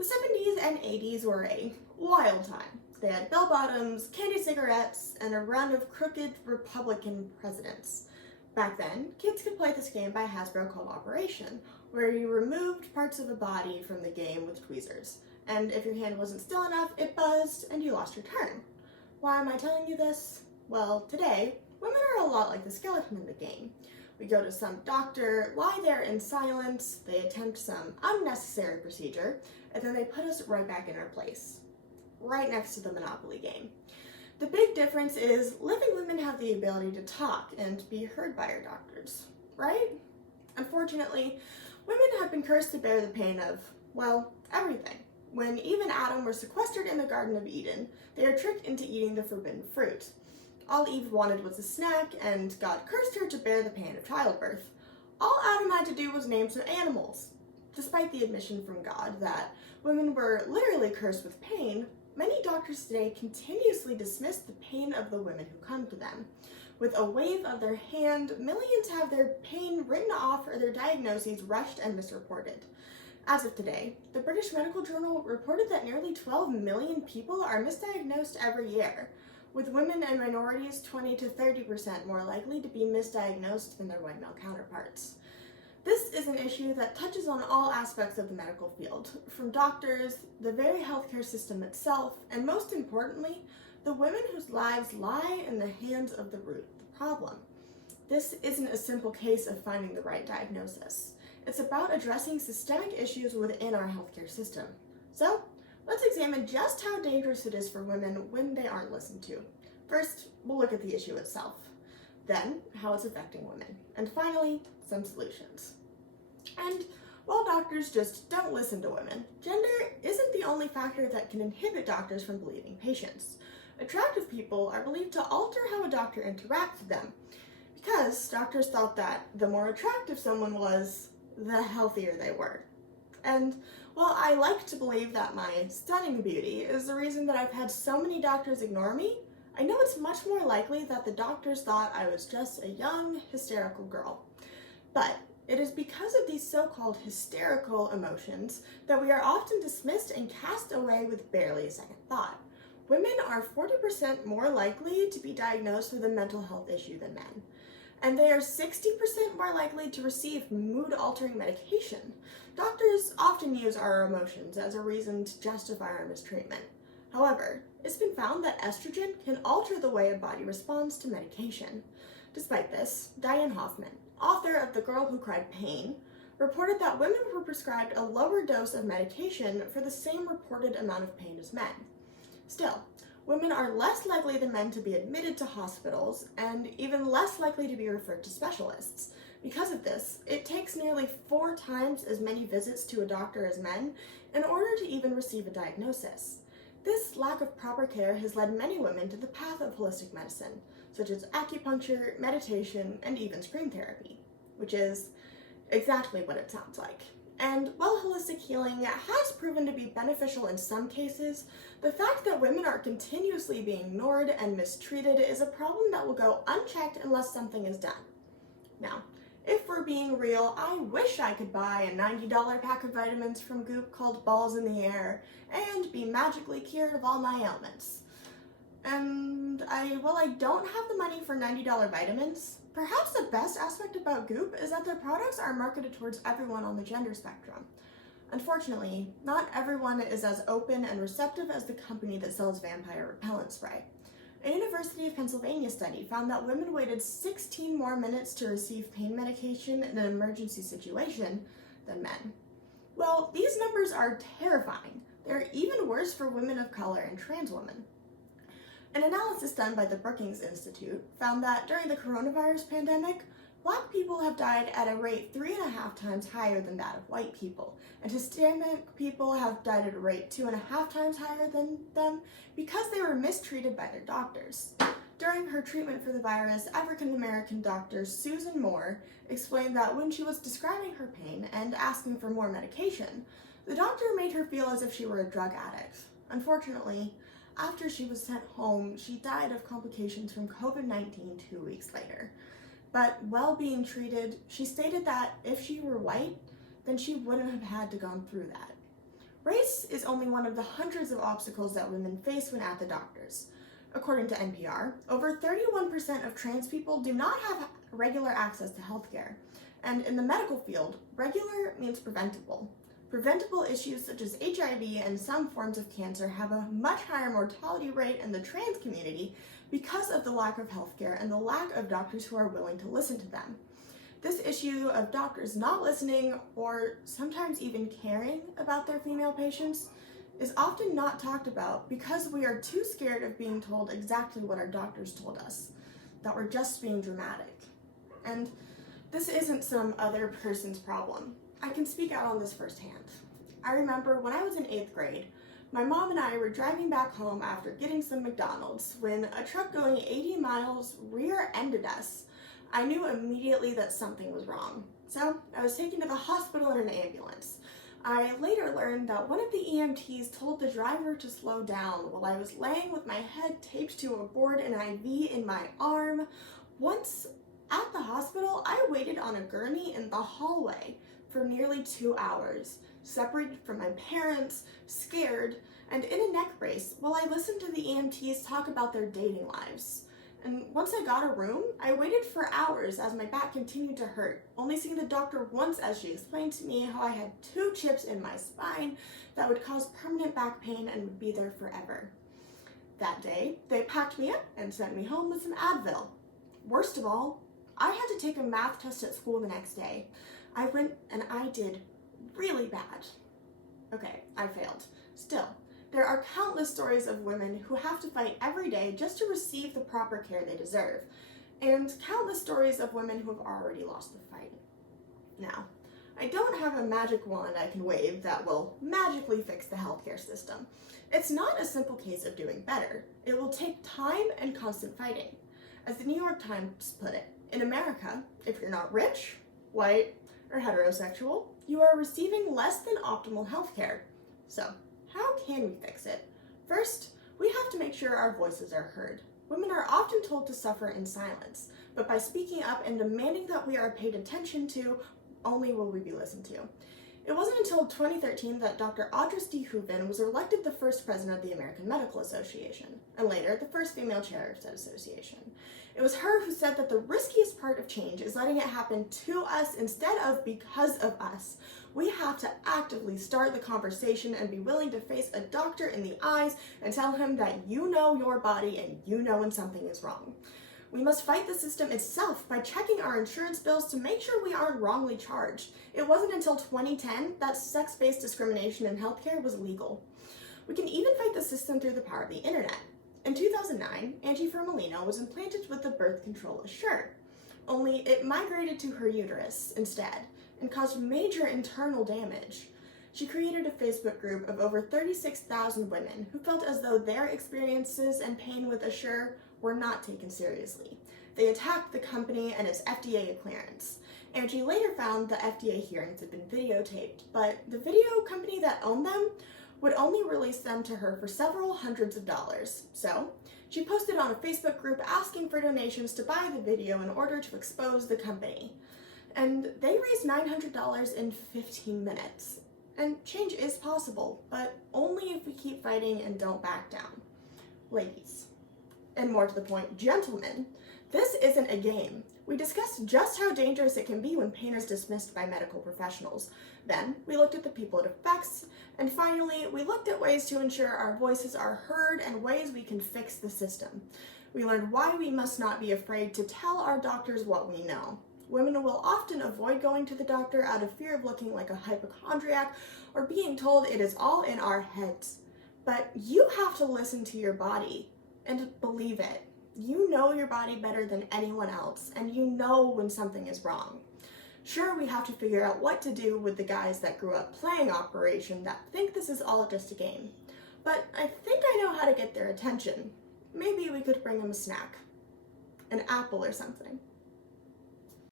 The 70s and 80s were a wild time. They had bell-bottoms, candy cigarettes, and a run of crooked Republican presidents. Back then, kids could play this game by Hasbro called Operation, where you removed parts of a body from the game with tweezers. And if your hand wasn't still enough, it buzzed and you lost your turn. Why am I telling you this? Well, today, women are a lot like the skeleton in the game. We go to some doctor, lie there in silence, they attempt some unnecessary procedure, and then they put us right back in our place, right next to the Monopoly game. The big difference is living women have the ability to talk and be heard by our doctors, right? Unfortunately, women have been cursed to bear the pain of, well, everything. When Eve and Adam were sequestered in the Garden of Eden, they are tricked into eating the forbidden fruit. All Eve wanted was a snack, and God cursed her to bear the pain of childbirth. All Adam had to do was name some animals. Despite the admission from God that women were literally cursed with pain, many doctors today continuously dismiss the pain of the women who come to them. With a wave of their hand, millions have their pain written off or their diagnoses rushed and misreported. As of today, the British Medical Journal reported that nearly 12 million people are misdiagnosed every year, with women and minorities 20 to 30% more likely to be misdiagnosed than their white male counterparts. This is an issue that touches on all aspects of the medical field, from doctors, the very healthcare system itself, and most importantly, the women whose lives lie in the hands of the root of the problem. This isn't a simple case of finding the right diagnosis. It's about addressing systemic issues within our healthcare system. So, let's examine just how dangerous it is for women when they aren't listened to. First, we'll look at the issue itself. Then, how it's affecting women. And finally, some solutions. And while doctors just don't listen to women, gender isn't the only factor that can inhibit doctors from believing patients. Attractive people are believed to alter how a doctor interacts with them, because doctors thought that the more attractive someone was, the healthier they were. And while I like to believe that my stunning beauty is the reason that I've had so many doctors ignore me, I know it's much more likely that the doctors thought I was just a young, hysterical girl. But it is because of these so-called hysterical emotions that we are often dismissed and cast away with barely a second thought. Women are 40% more likely to be diagnosed with a mental health issue than men, and they are 60% more likely to receive mood-altering medication. Doctors often use our emotions as a reason to justify our mistreatment. However, it's been found that estrogen can alter the way a body responds to medication. Despite this, Diane Hoffman, author of The Girl Who Cried Pain, reported that women were prescribed a lower dose of medication for the same reported amount of pain as men. Still, women are less likely than men to be admitted to hospitals and even less likely to be referred to specialists. Because of this, it takes nearly 4 times as many visits to a doctor as men in order to even receive a diagnosis. This lack of proper care has led many women to the path of holistic medicine, such as acupuncture, meditation, and even scream therapy, which is exactly what it sounds like. And while holistic healing has proven to be beneficial in some cases, the fact that women are continuously being ignored and mistreated is a problem that will go unchecked unless something is done. Now, if we're being real, I wish I could buy a $90 pack of vitamins from Goop called Balls in the Air and be magically cured of all my ailments. And while I don't have the money for $90 vitamins, perhaps the best aspect about Goop is that their products are marketed towards everyone on the gender spectrum. Unfortunately, not everyone is as open and receptive as the company that sells vampire repellent spray. A University of Pennsylvania study found that women waited 16 more minutes to receive pain medication in an emergency situation than men. Well, these numbers are terrifying. They're even worse for women of color and trans women. An analysis done by the Brookings Institute found that during the coronavirus pandemic, Black people have died at a rate 3.5 times higher than that of white people, and Hispanic people have died at a rate 2.5 times higher than them because they were mistreated by their doctors. During her treatment for the virus, African-American doctor Susan Moore explained that when she was describing her pain and asking for more medication, the doctor made her feel as if she were a drug addict. Unfortunately, after she was sent home, she died of complications from COVID-19 2 weeks later. But while being treated, she stated that if she were white, then she wouldn't have had to gone through that. Race is only one of the hundreds of obstacles that women face when at the doctors. According to NPR, over 31% of trans people do not have regular access to healthcare. And in the medical field, regular means preventable. Preventable issues such as HIV and some forms of cancer have a much higher mortality rate in the trans community because of the lack of healthcare and the lack of doctors who are willing to listen to them. This issue of doctors not listening or sometimes even caring about their female patients is often not talked about because we are too scared of being told exactly what our doctors told us, that we're just being dramatic. And this isn't some other person's problem. I can speak out on this firsthand. I remember when I was in 8th grade, my mom and I were driving back home after getting some McDonald's when a truck going 80 miles rear-ended us. I knew immediately that something was wrong, so I was taken to the hospital in an ambulance. I later learned that one of the EMTs told the driver to slow down while I was laying with my head taped to a board and an IV in my arm. Once at the hospital, I waited on a gurney in the hallway for nearly 2 hours, separated from my parents, scared, and in a neck brace while I listened to the EMTs talk about their dating lives. And once I got a room, I waited for hours as my back continued to hurt, only seeing the doctor once as she explained to me how I had 2 chips in my spine that would cause permanent back pain and would be there forever. That day, they packed me up and sent me home with some Advil. Worst of all, I had to take a math test at school the next day. I went and I did really bad. Okay, I failed. Still, there are countless stories of women who have to fight every day just to receive the proper care they deserve, and countless stories of women who have already lost the fight. Now, I don't have a magic wand I can wave that will magically fix the healthcare system. It's not a simple case of doing better. It will take time and constant fighting. As the New York Times put it, in America, if you're not rich, white, or heterosexual, you are receiving less than optimal healthcare. So, how can we fix it? First, we have to make sure our voices are heard. Women are often told to suffer in silence, but by speaking up and demanding that we are paid attention to, only will we be listened to. It wasn't until 2013 that Dr. Audrey D. Hooven was elected the first president of the American Medical Association, and later the first female chair of said association. It was her who said that the riskiest part of change is letting it happen to us instead of because of us. We have to actively start the conversation and be willing to face a doctor in the eyes and tell him that you know your body and you know when something is wrong. We must fight the system itself by checking our insurance bills to make sure we aren't wrongly charged. It wasn't until 2010 that sex-based discrimination in healthcare was legal. We can even fight the system through the power of the internet. In 2009, Angie Firmalino was implanted with the birth control Assure, only it migrated to her uterus instead and caused major internal damage. She created a Facebook group of over 36,000 women who felt as though their experiences and pain with Assure were not taken seriously. They attacked the company and its FDA clearance. Angie later found the FDA hearings had been videotaped, but the video company that owned them would only release them to her for several hundreds of dollars. So, she posted on a Facebook group asking for donations to buy the video in order to expose the company. And they raised $900 in 15 minutes. And change is possible, but only if we keep fighting and don't back down. Ladies, and more to the point, gentlemen, this isn't a game. We discussed just how dangerous it can be when pain is dismissed by medical professionals. Then, we looked at the people it affects, and finally, we looked at ways to ensure our voices are heard and ways we can fix the system. We learned why we must not be afraid to tell our doctors what we know. Women will often avoid going to the doctor out of fear of looking like a hypochondriac or being told it is all in our heads. But you have to listen to your body and believe it. You know your body better than anyone else, and you know when something is wrong. Sure, we have to figure out what to do with the guys that grew up playing Operation that think this is all just a game. But I think I know how to get their attention. Maybe we could bring them a snack. An apple or something.